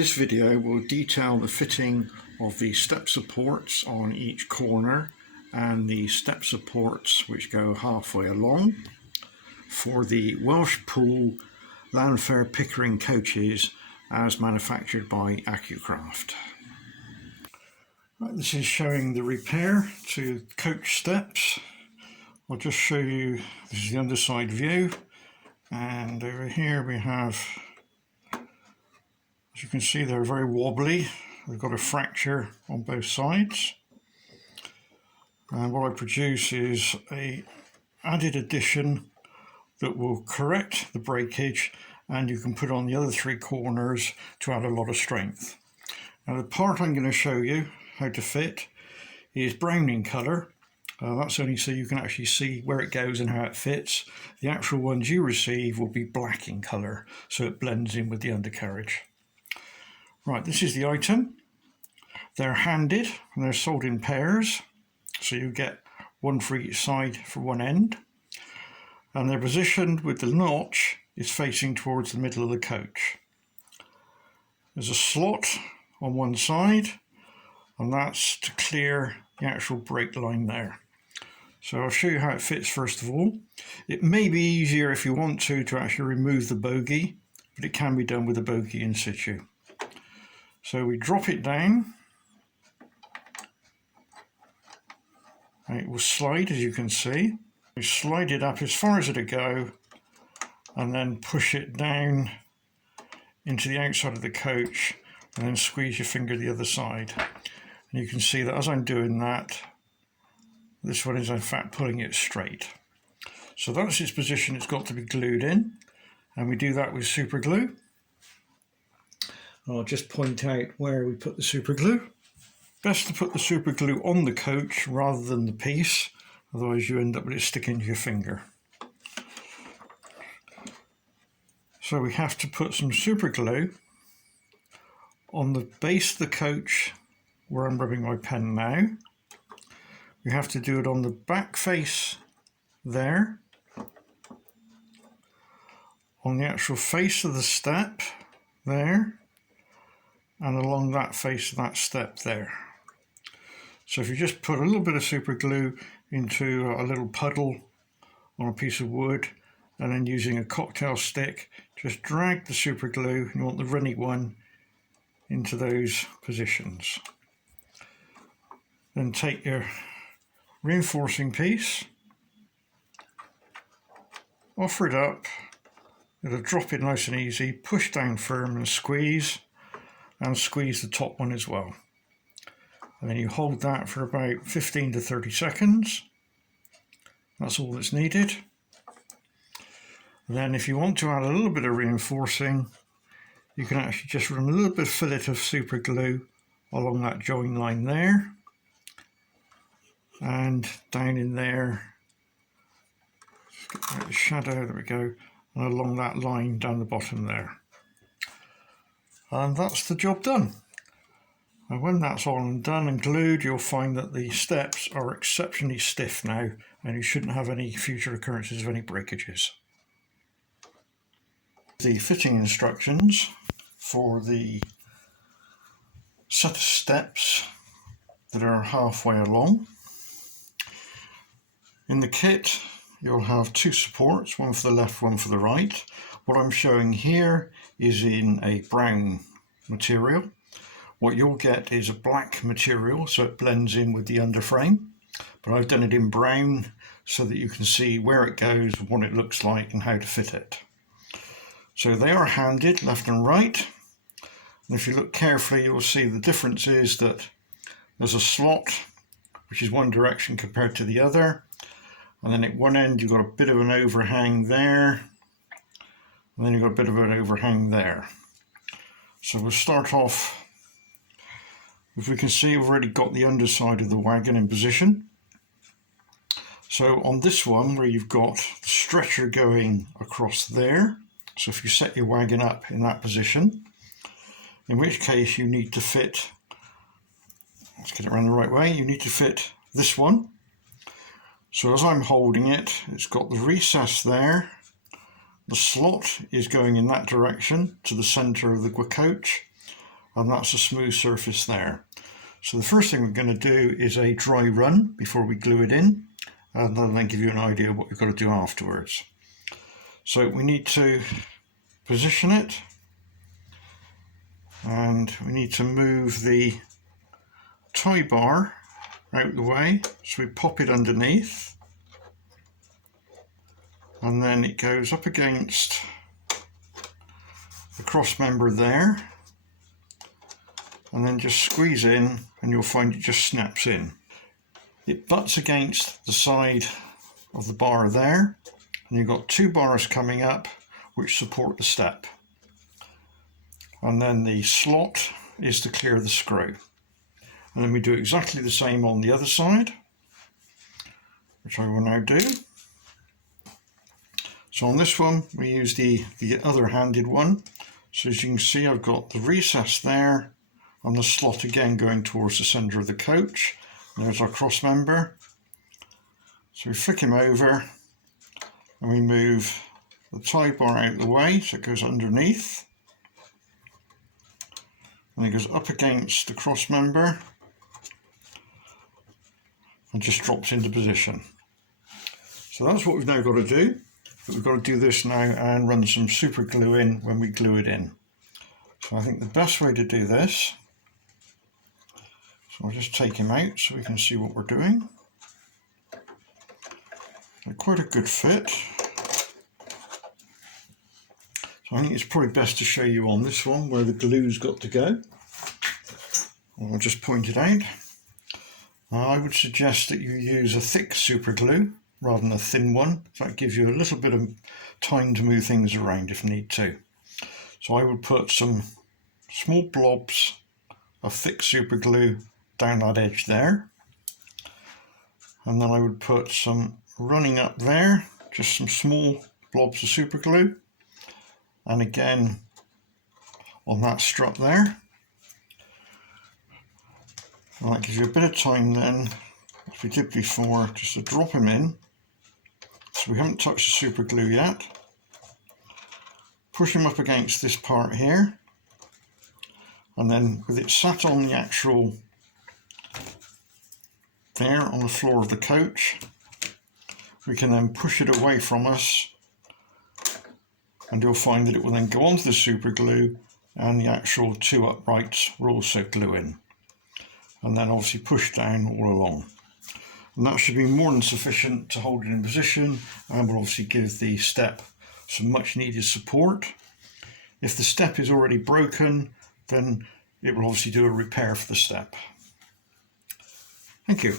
This video will detail the fitting of the step supports on each corner and the step supports which go halfway along for the Weelshpool Landfair Pickering coaches as manufactured by Acucraft. Right, this is showing the repair to coach steps. I'll just show you, this is the underside view, and over here we have, as you can see, they're very wobbly. They've got a fracture on both sides. And what I produce is an added addition that will correct the breakage, and you can put on the other three corners to add a lot of strength. Now the part I'm going to show you how to fit is brown in colour. That's only so you can actually see where it goes and how it fits. The actual ones you receive will be black in colour, so it blends in with the undercarriage. Right, this is the item. They're handed and they're sold in pairs, so you get one for each side for one end. And they're positioned with the notch is facing towards the middle of the coach. There's a slot on one side, and that's to clear the actual brake line there. So I'll show you how it fits first of all. It may be easier if you want to actually remove the bogie, but it can be done with a bogie in situ. So we drop it down, and it will slide, as you can see. We slide it up as far as it'll go, and then push it down into the outside of the coach, and then squeeze your finger the other side. And you can see that as I'm doing that, this one is in fact pulling it straight. So that's its position. It's got to be glued in, and we do that with super glue. I'll just point out where we put the super glue. Best to put the super glue on the coach rather than the piece, otherwise you end up with it sticking to your finger. So we have to put some super glue on the base of the coach where I'm rubbing my pen now. We have to do it on the back face there, on the actual face of the step there, and along that face of that step there. So if you just put a little bit of super glue into a little puddle on a piece of wood, and then using a cocktail stick, just drag the super glue, you want the runny one, into those positions. Then take your reinforcing piece, offer it up, it'll drop it nice and easy, push down firm and squeeze the top one as well. And then you hold that for about 15 to 30 seconds. That's all that's needed. And then if you want to add a little bit of reinforcing, you can actually just run a little bit of fillet of super glue along that join line there, and down in there, just get out the shadow, there we go, and along that line down the bottom there. And that's the job done. And when that's all done and glued, you'll find that the steps are exceptionally stiff now, and you shouldn't have any future occurrences of any breakages. The fitting instructions for the set of steps that are halfway along. In the kit, you'll have two supports, one for the left, one for the right. What I'm showing here is in a brown material. What you'll get is a black material, so it blends in with the underframe. But I've done it in brown so that you can see where it goes, what it looks like, and how to fit it. So they are handed left and right. And if you look carefully, you'll see the difference is that there's a slot, which is one direction compared to the other. And then at one end, you've got a bit of an overhang there. And then you've got a bit of an overhang there. So we'll start off, if we can see, we've already got the underside of the wagon in position. So on this one, where you've got the stretcher going across there, so if you set your wagon up in that position, in which case you need to fit, let's get it around the right way, you need to fit this one. So as I'm holding it, it's got the recess there, the slot is going in that direction to the centre of the coach, and that's a smooth surface there. So the first thing we're going to do is a dry run before we glue it in, and that'll then give you an idea of what we've got to do afterwards. So we need to position it, and we need to move the tie bar out the way, so we pop it underneath, and then it goes up against the cross member there, and then just squeeze in and you'll find it just snaps in. It butts against the side of the bar there, and you've got two bars coming up which support the step, and then the slot is to clear the screw. And then we do exactly the same on the other side, which I will now do. So on this one we use the other handed one. So as you can see, I've got the recess there and the slot again going towards the centre of the coach. There's our cross member. So we flick him over and we move the tie bar out of the way so it goes underneath, and it goes up against the cross member and just drops into position. So that's what we've now got to do. But we've got to do this now and run some super glue in when we glue it in. So I think the best way to do this, so I'll just take him out so we can see what we're doing. Quite a good fit. So I think it's probably best to show you on this one where the glue's got to go. I'll just point it out. I would suggest that you use a thick super glue rather than a thin one. So that gives you a little bit of time to move things around if need to. So I would put some small blobs of thick super glue down that edge there, and then I would put some running up there, just some small blobs of super glue, and again on that strut there. And that gives you a bit of time then, as we did before, just to drop him in. So we haven't touched the super glue yet. Push him up against this part here, and then with it sat on the actual there on the floor of the coach, we can then push it away from us, and you'll find that it will then go onto the super glue, and the actual two uprights will also glue in, and then obviously push down all along. And that should be more than sufficient to hold it in position, and will obviously give the step some much needed support. If the step is already broken, then it will obviously do a repair for the step. Thank you.